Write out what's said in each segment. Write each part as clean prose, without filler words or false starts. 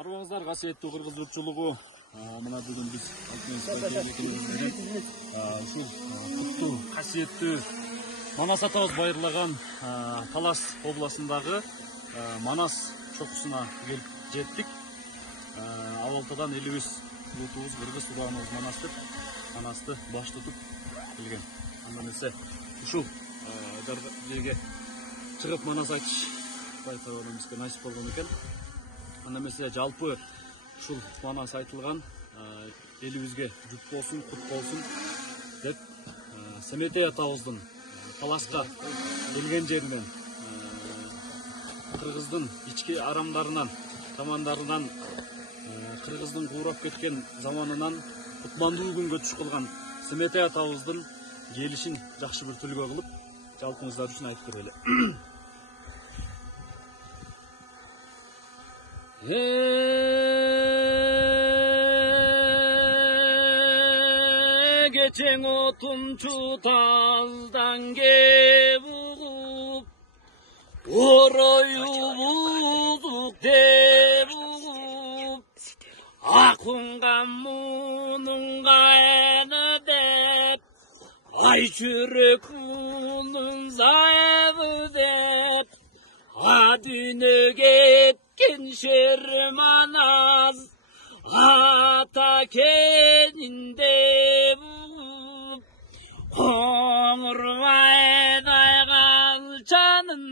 Арбаңыздар қасиетті қырғыз жұртшылығы. Мына бүгін біз ушул куттуу қасиетті Манас атабыз байырлаған Талас обласындағы Манас чокусуна келип жеттик. Авалтадан элибиз улутубуз кыргыз удааныбыз Манас деп Манасты баш тутуп келген. Анда эмесе ушул жерге чыгып Манас айтыш байкообузга насип болгон экен. Анда эмесе жалпы ушул Манас айтылган элибизге жут болсун, кут болсун деп Семетей атабыздын Таласка келген жеринен кыргыздын ички арамдарынан, командарынан, кыргыздын куурап кеткен заманынан кутмандуу күнгө туш кылган Семетей атабыздын келишин жакшы бир түлгө кылып, жалпыңыздар үчүн айтып берели. Geçen otunçu taldan gevup, oroyu bulduk devup, akungan munun gayanı dep, ay çürük munun zayıfı dep, adını getkin şermanaz, ata keninde bup, Oңurmay daygal canın,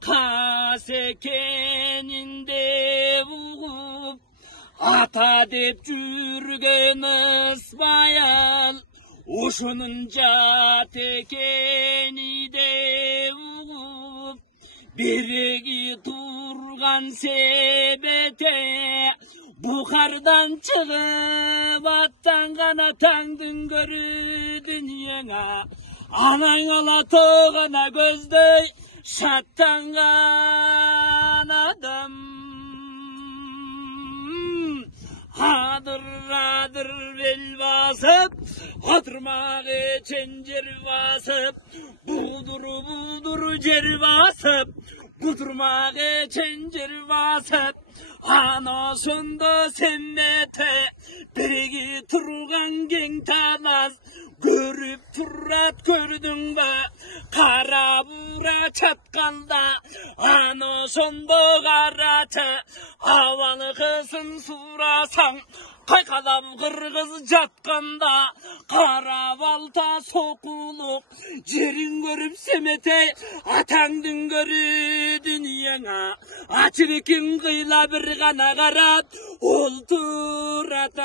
kase keninde bup, ata dep jürgen ısmayal, uşunun jat ekeni de bup, birigi turgan sebete, Buhardan çıkıp attangan atandın görü dünyana, anan ola toğuna gözdey şattangan adam. Adır bel basıp, oturmak için cer basıp, budur cer basıp, budurmak için cer basıp, Anasında semmete, birigi turgan geng Talas, görüp turrat gördün be, kara bura çatkalda, anasında karaça, havalı kızın surasan, kaykalap kırgız jatkanda, kara balta sokuluk, jerin görüp Semetey, atandın görü dünyana, açirikin kıyla bir gana karat, olturatay.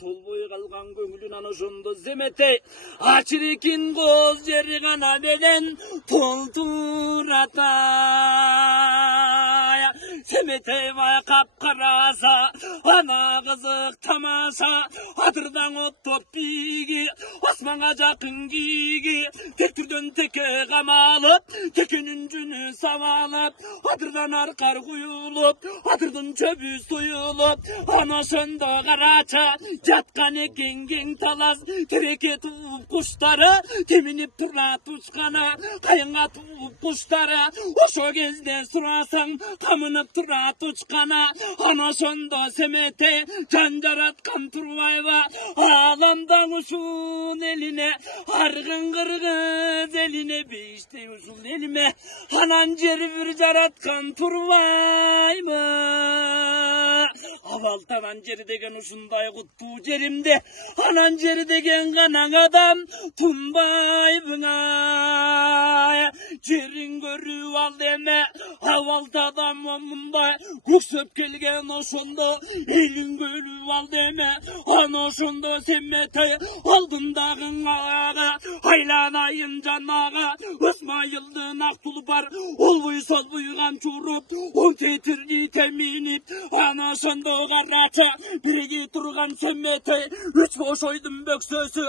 Tol boyu kalgan göngülün anışında Semetey, açirikin koz jeri gana belen, tolturatay. Semetey vay kapkarasa, ana kızık tamasa, adırdan ot top bigi, Osman'a jakın gigi, tek türden teke kamalıp, tekenin cünü savalıp, adırdan arkar kuyulup, adırdan çöbü soyulup, anasında karaça, jatkan eken Talas, tereke tuğup kuşları, teminip turlat uçkana, kayınga tuğup kuşları, oşo gezde surasan, kamınıp turrat uçkana, anasında Semetey, can jaratkan turbayba, alamdan uşun eline, argın kırgız eline, beşte uşun elime, anan jeri bir jaratkan turbayba. Avaltanan jeri degen uşunday kuttu jerimde, anan jeri degen kanan adam, tunbay bına, jerin görü al deme, avaltadan munday, kuksöp kelgen oşunda, elin gölü al deme, anoşunda Semetey, aldındağın ağa, aylanayın canağa, Osmayıldın ak tulpar, ol buy sol buygan çurup, on tetirli teminip, anoşunda гарача биреги турган семметей үч бош ойдун бөксөсү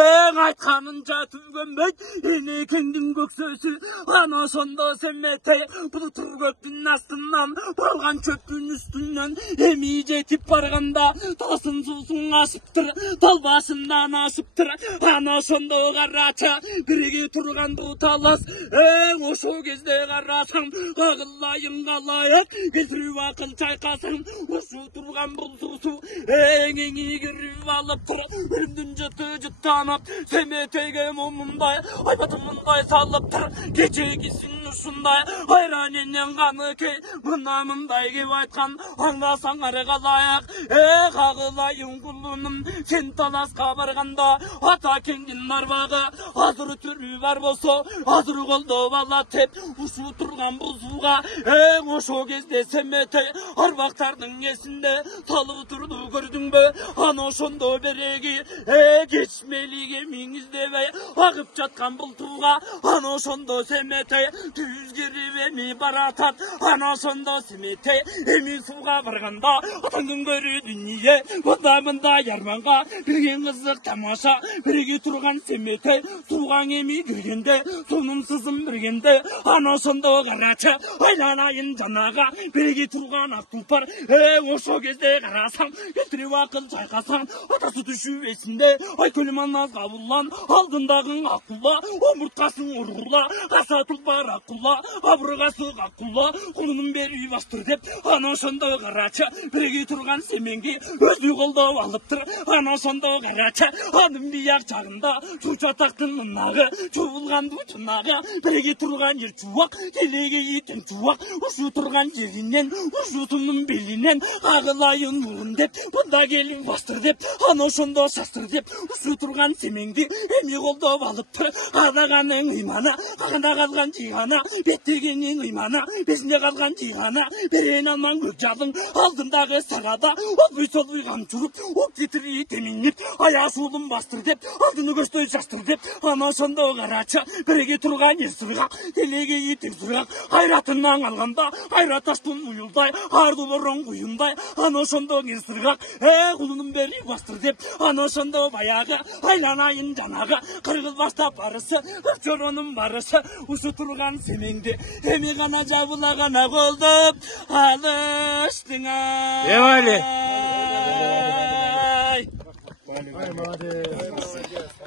эң айтканынча түзгөнбөйт энекеңдин көксөсү ана ошондо семметей бул тургөттүн астынан бурулган чөптүн үстүнөн эми жетип барганда тосын суусун ашыптыр тал башымдан ашыптыр ана ошондо гарача биреги турган бул талас эң ошол кезде карасаң агылайыңга ылайык келтирип акыл чайкасаң ушу турган бул суусу эң кирип алыптыр өлүмдүн жыты жыттанып семетейге момундай айбатымындай салыптыр кечегисин ушундай айран энен каныкей мына мындай кеп айткан аңдасаңар калайык агылайың кулунум сен таласка барганда ата кеңдин арбагы азыр түрү бар болсо азыр колдоп алат деп ушу турган бул сууга эң ошол кезде семетей арбактардын эсинде талып турду көрдүңбү ана ошондо береги кечмелик эмиңиздебей агып жаткан бул тууга ана ошондо семетей түз кирип эми баратат ана ошондо семетей эми сууга барганда атаңдын көрү дүние мында ярманга бирген кызык тамаша биреги турган семетей сууга эми киргенде сонун сызым бергенде ана ошондо карачы айланайын жанага биреги турган ак тулпар ошол кезде карасаң келтирип акыл чайкасаң атасы түшүп эсинде айкөлү манас кабуллан алдындагы акулла омурткасын ургула аса тулпар акулла абыргасы акулла кулунун бери бастыр деп ана ошондо карачы биреги турган семенги өзү колдоп алыптыр ана ошондо карачы анын бияк жагында чучатактын мынагы чубулган чынагы биреги турган жер чубак телеге итин чубак ушу турган жеринен ушутунун белинен агылайын уун деп мында келип бастыр деп ана ошондо шаштыр деп ушу турган семеңди эми колдоп алыптыр адаганын ыймана кагында калган жыйгана беттегенин ыймана бесинде калган жыйгана берен алман көк жадың алдындагы сагада олбуй солбуй камчуруп оп титирип теминип аяш уулун бастыр деп алдыны көчтөй чаштыр деп ана ошондо карачы биреги турган ер сыргак телеге итим сыргак кайратынан алганда кайрат таштын уюлдай арды борон куюндай ана ошондо ер сыргак кулунун бери бастыр деп ана ошондо баягы айланайын жанагы кыргыз баштап барысы чоронун барысы ушу турган семеңди эми гана жабыла гана колдоп алыштыңар. Молодец.